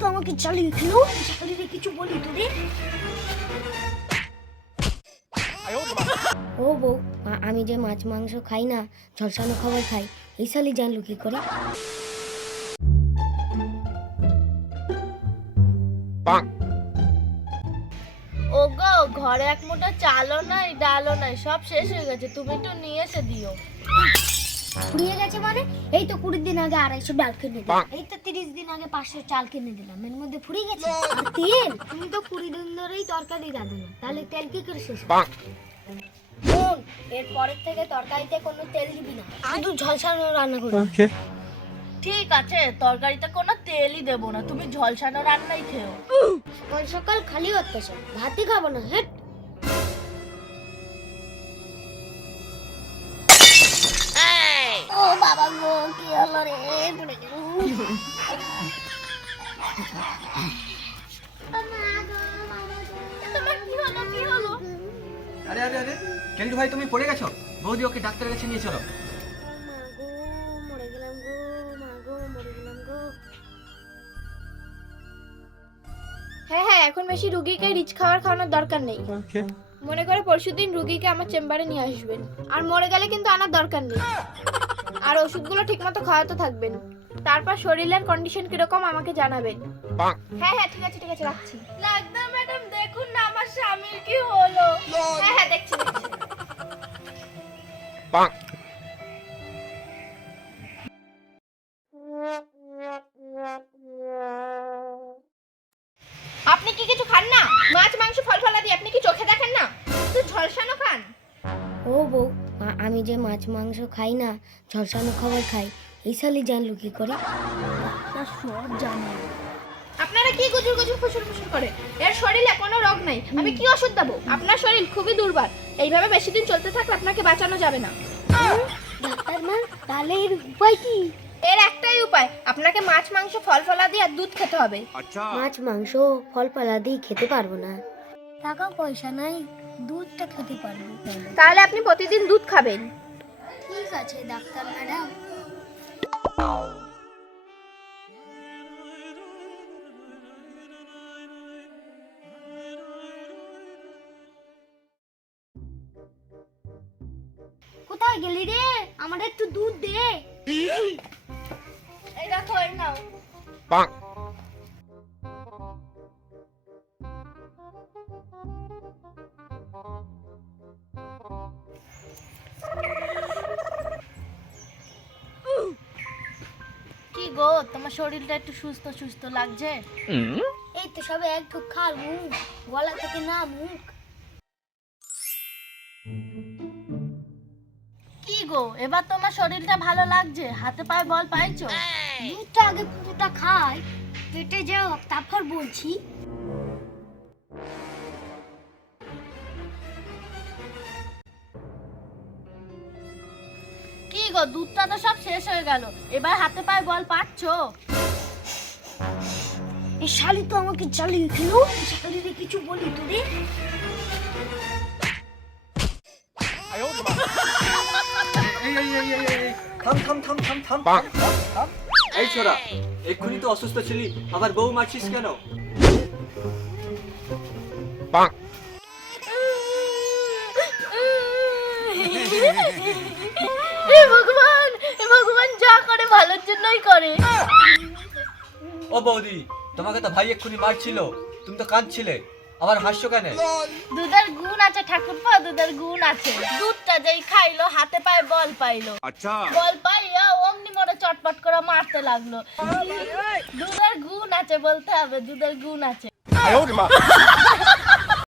তো আমাকে জ্বালিয়ে দিল, শালিরে কিছু বলি তোরে। ও বউ, আমি যে মাছ মাংস খাই না, ঝলসানো খাবার খাই, এই শালি জানলো কি করে? ওগো, ঘরে এক মুঠো চালও নাই, ডালও নাই, সব শেষ হয়ে গেছে, তুমি একটু নিয়ে এসে দিও। ফুরিয়ে গেছে মানে? এই তো 20 দিন আগে 250 ডাল কিনে দিলাম, এই তো 30 দিন আগে 500 চাল কিনে দিলাম, এর মধ্যে ফুরিয়ে গেছে। আর তেল, তুমি তো 20 দিন ধরেই তরকারি রাঁধো না, তাহলে তেল কি করে শেষ হবে? শোন, এর পরের থেকে তরকারিতে কোনো তেল দিবি না, শুধু ঝলসানো রান্না করবি। ঠিক আছে, তরকারিতে কোনো তেলই দেবো না, তুমি ঝলসানো রান্নাই খেও। সকাল সকাল খালি অত্যাচার, ভাতই খাবো না। হেট। ও বাবা গো, কি হলো রে? পড়ে গেল। তোমার কি হলো, কি হলো? আরে আরে আরে, কেন্দ্র ভাই তুমি পড়ে গেছো? বৌদি ওকে ডাক্তারের কাছে নিয়ে চলো। মরে গেলাম গো, মা গো, মরে গেলাম গো। হ্যাঁ হ্যাঁ, এখন বেশি রুগীকে রিচ খাওয়ানোর দরকার নেই। মনে করে পরশুদিন রুগীকে আমার চেম্বারে নিয়ে আসবেন, আর মরে গেলে কিন্তু আনার দরকার নেই। আর ওষুধগুলো ঠিকমতো খাওয়াতে থাকবেন, তারপর শরীরের কন্ডিশন কিরকম আমাকে জানাবেন। হ্যাঁ হ্যাঁ, ঠিক আছে ঠিক আছে, রাখছি। লাগদা ম্যাডাম, দেখুন না আমার স্বামীর কি হলো। হ্যাঁ হ্যাঁ, দেখছি দেখছি। আপনি কি কিছু খান না? মাছ মাংস ফল ফলাদি আপনি কি চোখে দেখেন না? শুধু ঝলসানো খান। ও বউ, আমি যে মাছ মাংস খাই না, ঝলসানো খাবার খাই, এই শালি জানলো কি করে? সব জানি। আপনারা কি গুজুর গুজুর ফুসুর ফুসুর করে? এর শরীরে কোনো রোগ নাই, আমি কি ওষুধ দেবো? আপনার শরীর খুবই দুর্বল, এইভাবে বেশি দিন চলতে থাকলে আপনাকে বাঁচানো যাবে না। ডাক্তার মা, তাহলে এর উপায় কি? এর একটাই উপায়, আপনাকে মাছ মাংস ফল ফলাদি আর দুধ খেতে হবে। মাছ মাংস ফল ফলাদি খেতে পারবো না, টাকা পয়সা নাই, দুধটা খেতে পারবো। তাহলে আপনি প্রতিদিন দুধ খাবেন। ঠিক আছে ডাক্তার ম্যাডাম। কোথায় গেলি রে? আমার একটু দুধ দে। এই দেখো, এই নাও। কি গো, তোমার শরীরটা একটু সুস্থ সুস্থ লাগছে? এই তো সবে এক ঢুক খাল মুখ, গলা থেকে না মুখ। কি গো, এবার তোমার শরীরটা ভালো লাগছে? হাতে পায়ে বল পাইছো? দুধটা আগে পুরোটা খাই, পেটে যাও, তারপর বলছি। কি গো, দুধটা তো সব শেষ হয়ে গেল, এবার হাতে পায়ে বল পাচ্ছো? এই শালি তো আমাকে জ্বালিয়ে দিল, শালিরে কিছু বলি তোরে। এই এই এই এই এই, থাম থাম থাম থাম থাম থাম থাম। এই ছোড়া, এক্ষুনি তো অসুস্থ ছিলি, আবার বউ মারছিস কেন? হে ভগবান, হে ভগবান, যা করে ভালোর জন্যই করে। ও বৌদি, তোমাকে তো ভাই এক্ষুনি মারছিল, তুমি তো কাঁদছিলে, আবার হাসছো কেন? দুধের গুণ আছে ঠাকুরপো, দুধের গুণ আছে। দুধটা যেই খাইলো হাতে পায়ে বল পাইলো, বল পাইয়া অমনি মরে চটপট করে মারতে লাগলো। দুধের গুণ আছে বলতে হবে, দুধের গুণ আছে।